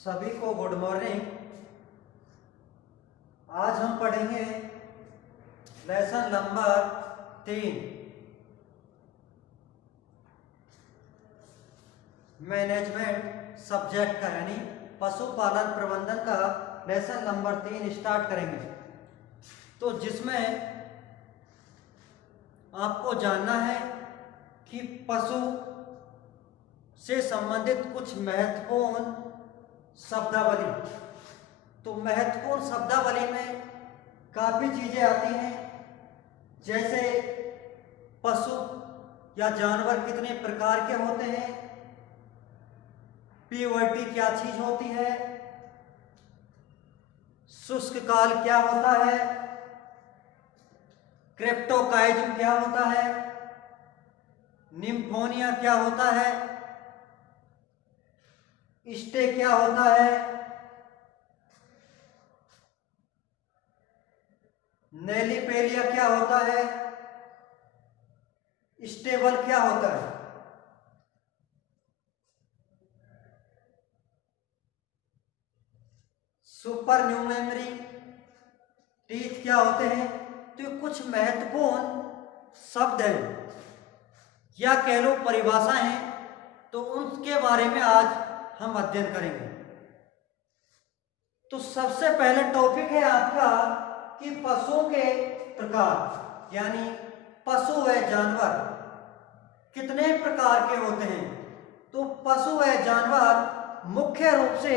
सभी को good morning. आज हम पढ़ेंगे लेसन नंबर 3 मैनेजमेंट सब्जेक्ट का यानी पशुपालन प्रबंधन का लेसन नंबर 3 स्टार्ट करेंगे। तो जिसमें आपको जानना है कि पशु से संबंधित कुछ महत्वपूर्ण शब्दावली। तो महत्वपूर्ण शब्दावली में काफी चीजें आती हैं, जैसे पशु या जानवर कितने प्रकार के होते हैं, प्यूबर्टी क्या चीज होती है, शुष्क काल क्या होता है, क्रिप्टोकाइज्म क्या होता है, निम्फोनिया क्या होता है, स्टे क्या होता है, नेलीपेलिया क्या होता है, स्टेबल क्या होता है। सुपर न्यूमेरी टीथ क्या होते हैं। तो ये कुछ महत्वपूर्ण शब्द हैं या कह लो परिभाषाएं हैं, तो उनके बारे में आज हम अध्ययन करेंगे। तो सबसे पहले टॉपिक है आपका कि पशुओं के प्रकार, यानी पशु व जानवर कितने प्रकार के होते हैं। तो पशु व जानवर मुख्य रूप से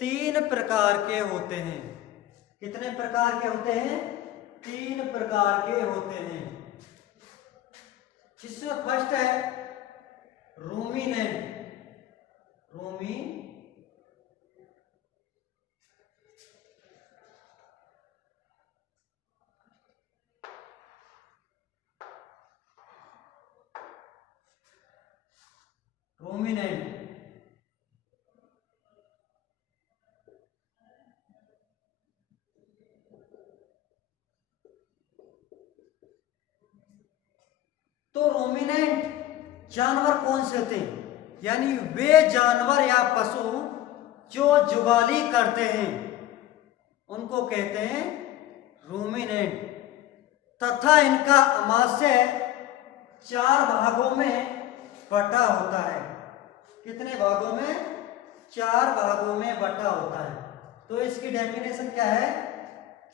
3 प्रकार के होते हैं। कितने प्रकार के होते हैं? 3 प्रकार के होते हैं, जिसमें फर्स्ट है रूमिनेंट। रूमिनेंट तो रूमिनेंट जानवर कौन से होते हैं? यानी वे जानवर या पशु जो जुगाली करते हैं उनको कहते हैं रूमिनेंट, तथा इनका आमाशय 4 भागों में बटा होता है। कितने भागों में? 4 भागों में बटा होता है। तो इसकी डेफिनेशन क्या है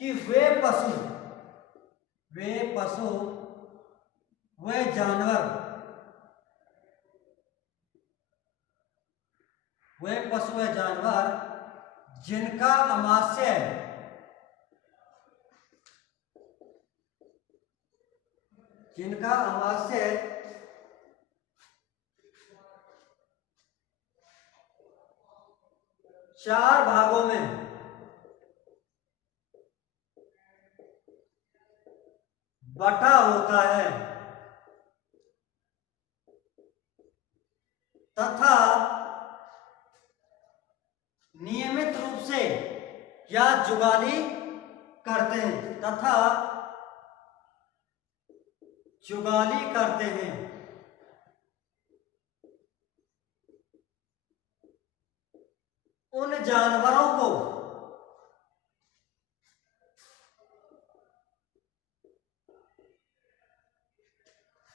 कि वे पशु वे जानवर जिनका आमाशय 4 भागों में बटा होता है, तथा नियमित रूप से या जुगाली करते हैं। उन जानवरों को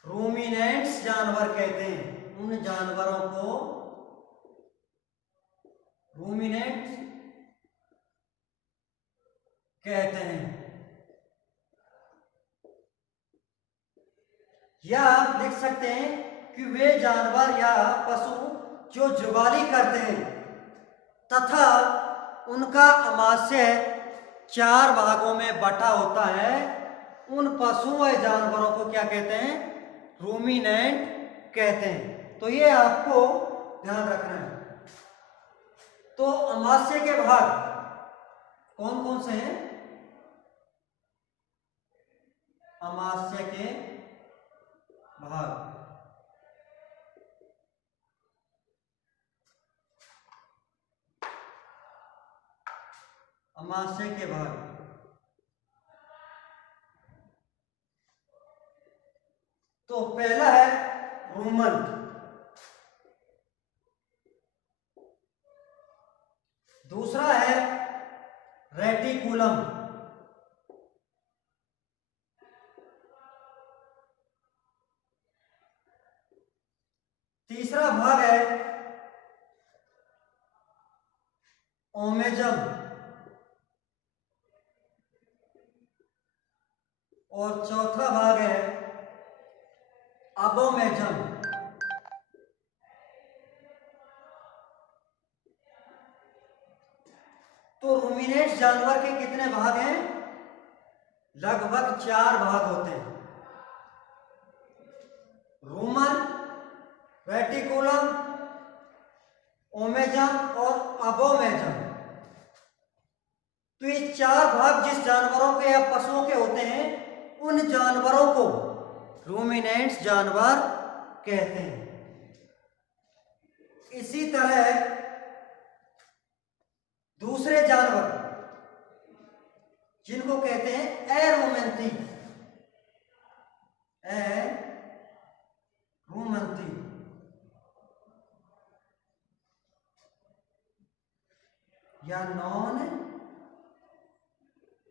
रूमिनेंट्स जानवर कहते हैं। उन जानवरों को रूमिनेंट्स कहते हैं। या आप लिख सकते हैं कि वे जानवर या पशु जो जुगाली करते हैं तथा उनका आमाशय 4 भागों में बटा होता है, उन पशुओं या जानवरों को क्या कहते हैं? रूमिनेंट कहते हैं। तो ये आपको ध्यान रखना है। तो आमाशय के भाग कौन कौन से हैं? आमाशय के भाग तो पहला है रूमन। दूसरा है रेटिकुलम। तीसरा भाग है ओमेजम। और चौथा भाग है अबोमेजम। तो रूमिनेट्स जानवर के कितने भाग हैं? लगभग 4 भाग होते हैं। रूमन, रेटिकुलम, ओमेजम और अबोमेजम। तो ये 4 भाग जिस जानवरों के या पशुओं के होते हैं, उन जानवरों को रूमिनेंट्स जानवर कहते हैं। इसी तरह दूसरे जानवर जिनको कहते हैं एरूमेंथी, एरूमेंथी या नॉन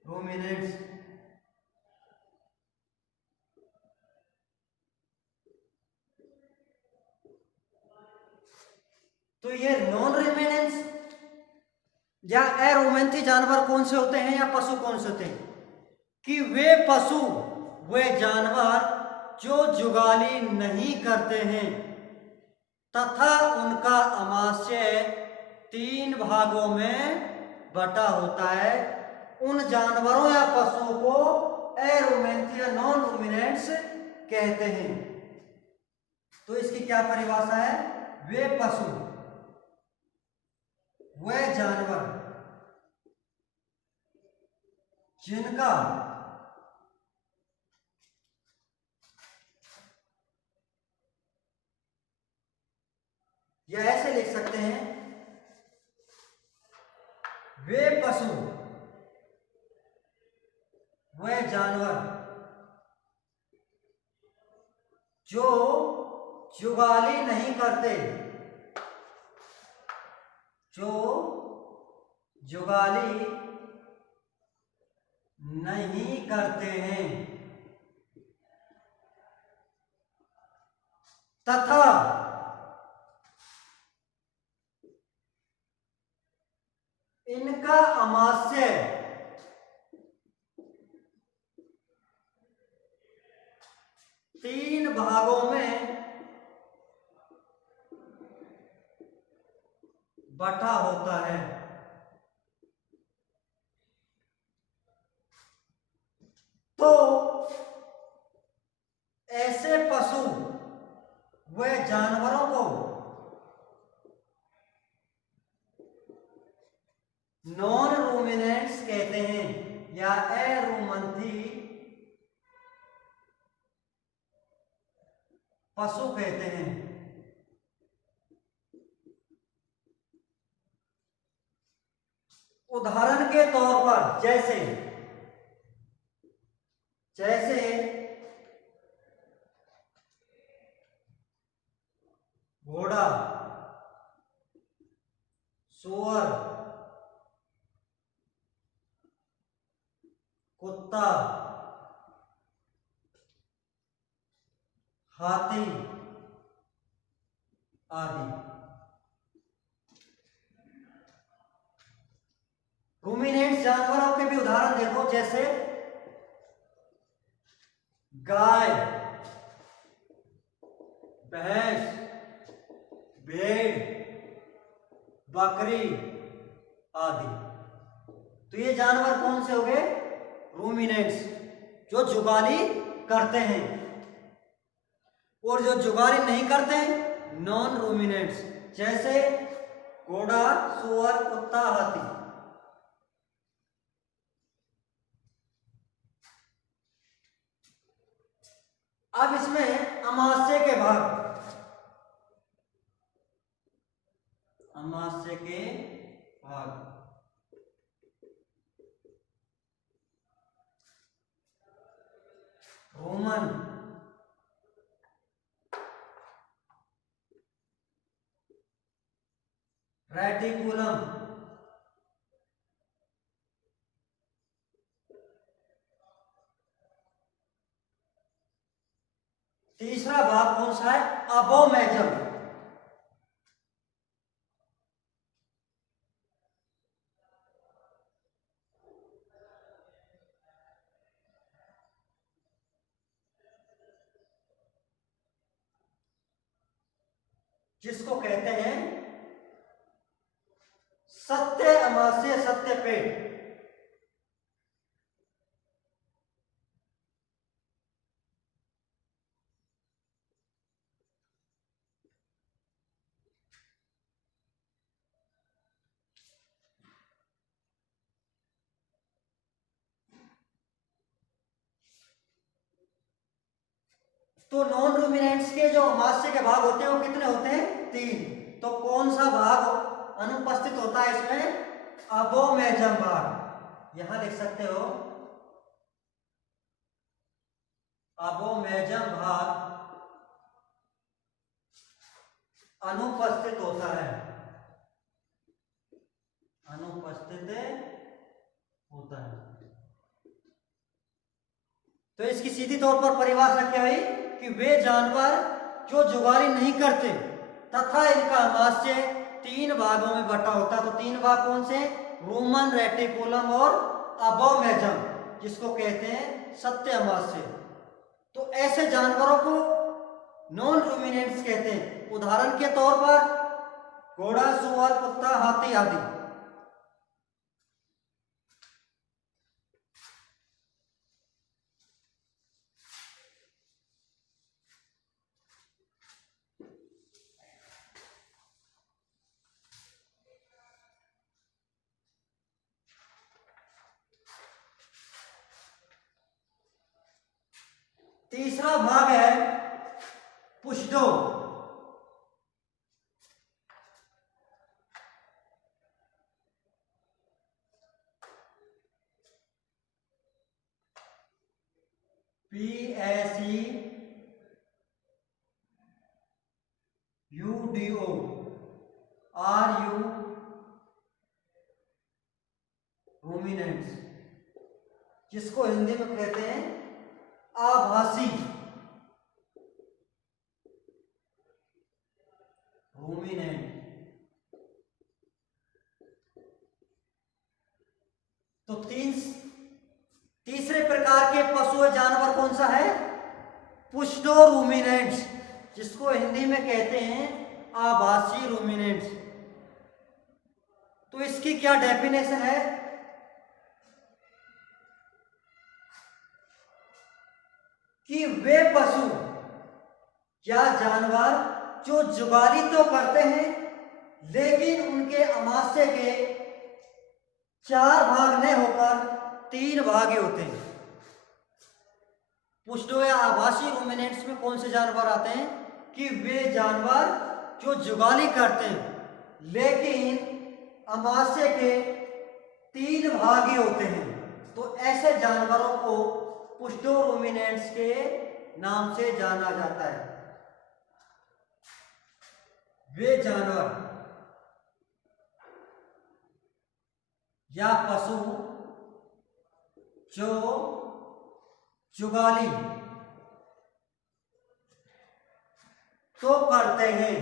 रूमिनेंट्स। तो ये नॉन रूमिनेंट्स या एरूमेंथी जानवर कौन से होते हैं या पशु कौन से होते हैं? कि वे पशु, वे जानवर जो जुगाली नहीं करते हैं तथा उनका आमाशय 3 भागों में बटा होता है, उन जानवरों या पशुओं को एरूमेंथी या नॉन रूमिनेंट्स कहते हैं। तो इसकी क्या परिभाषा है? वे पशु, वे जानवर जिनका या ऐसे लिख सकते हैं, वे पशु, वे जानवर जो जुगाली नहीं करते, जो जुगाली नहीं करते हैं तथा इनका आमाशय 3 भागों में बटा होता है। तो ऐसे पशु व जानवरों को नॉन रूमिनेंट्स कहते हैं या एरूमंथी पशु कहते हैं। उदाहरण के तौर पर जैसे घोड़ा, सूअर, कुत्ता, हाथी आदि। रूमिनेंट्स जानवरों के भी उदाहरण देखो, जैसे गाय, भैंस, भेड़, बकरी आदि। तो ये जानवर कौन से हो गए? रूमिनेंट्स, जो जुगाली करते हैं। और जो जुगाली नहीं करते हैं, नॉन रूमिनेंट्स, जैसे घोड़ा, सूअर, कुत्ता, हाथी। अब इसमें आमाशय के भाग, आमाशय के भाग रोमन, रेटिकुलम, तीसरा भाग कौन सा है? अबोमेजम। जिसको कहते हैं सत्य अमास्य सत्य पेट। तो नॉन रूमिनेंट्स के जो अमास्य के भाग होते हैं वो कितने होते हैं? 3। तो कौन सा भाग अनुपस्थित होता है इसमें? अबोमेजम भाग। यहां लिख सकते हो अबोमेजम भाग अनुपस्थित होता है, अनुपस्थित होता है। तो इसकी सीधी तौर पर परिभाषा क्या हुई कि वे जानवर जो जुगाली नहीं करते तथा इनका अमास्य 3 भागों में बटा होता है। तो 3 भाग कौन से? रूमन, रेटिकुलम और अबोमेजम, जिसको कहते हैं सत्य अमास्य। तो ऐसे जानवरों को नॉन रूमिनेंट्स कहते हैं। उदाहरण के तौर पर घोड़ा, सुअर, कुत्ता, हाथी आदि। तीसरा भाग है पुष्टो। PSEUDO RU रूमिनेंट्स, जिसको हिंदी में कहते हैं आभासी रूमिनेंट। तो तीसरे प्रकार के पशु जानवर कौन सा है? पुष्टो रूमिनेंट्स, जिसको हिंदी में कहते हैं आभासी रूमिनेंट्स। तो इसकी क्या डेफिनेशन है? कि वे पशु या जानवर जो जुगाली तो करते हैं लेकिन उनके अमास्य के 4 भाग नहीं होकर 3 भाग होते हैं। पुष्टो या आभासी रूमिनेंट्स में कौन से जानवर आते हैं? कि वे जानवर जो जुगाली करते हैं लेकिन अमास्य के 3 भाग होते हैं। तो ऐसे जानवरों को पुष्टो रूमिनेंट्स के नाम से जाना जाता है। वे जानवर या पशु जो जुगाली तो करते हैं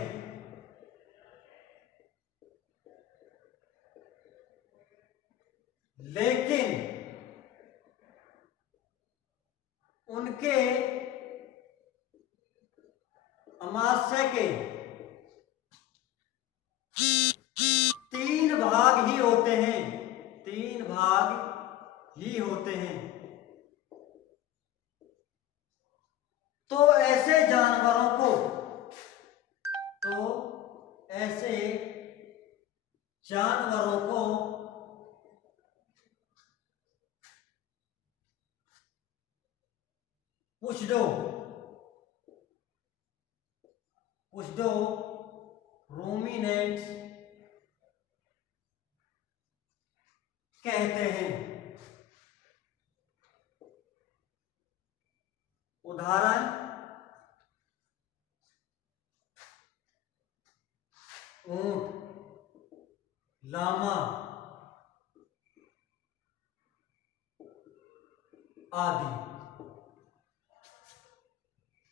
लेकिन उनके अमास्य के 3 भाग ही होते हैं, 3 भाग ही होते हैं। तो ऐसे जानवरों को पुष्टो रूमिनेंट्स कहते हैं। उदाहरण ऊंट, लामा आदि।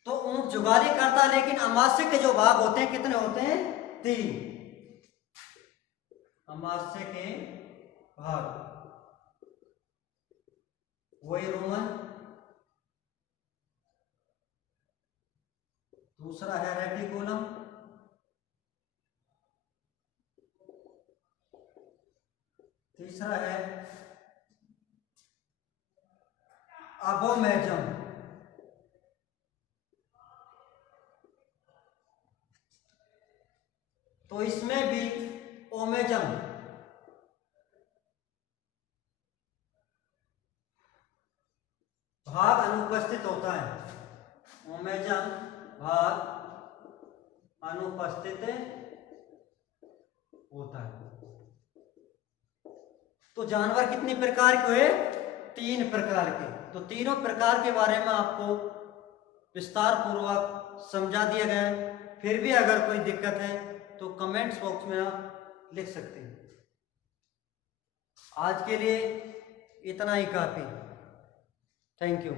तो ऊंट जुगाली करता है, लेकिन अमावस्या के जो भाग होते हैं कितने होते हैं? 3। अमावस्या के भाग, वही रोमन। दूसरा है रेटिकुलम, तीसरा है अबोमेजम, तो इसमें भी ओमेजम भाग अनुपस्थित होता है। ओमेजम भाग अनुपस्थित होता है। तो जानवर कितने प्रकार के हुए? 3 प्रकार के। तो तीनों प्रकार के बारे में आपको विस्तार पूर्वक समझा दिया गया है। फिर भी अगर कोई दिक्कत है तो कमेंट्स बॉक्स में आप लिख सकते हैं। आज के लिए इतना ही काफी। Thank you.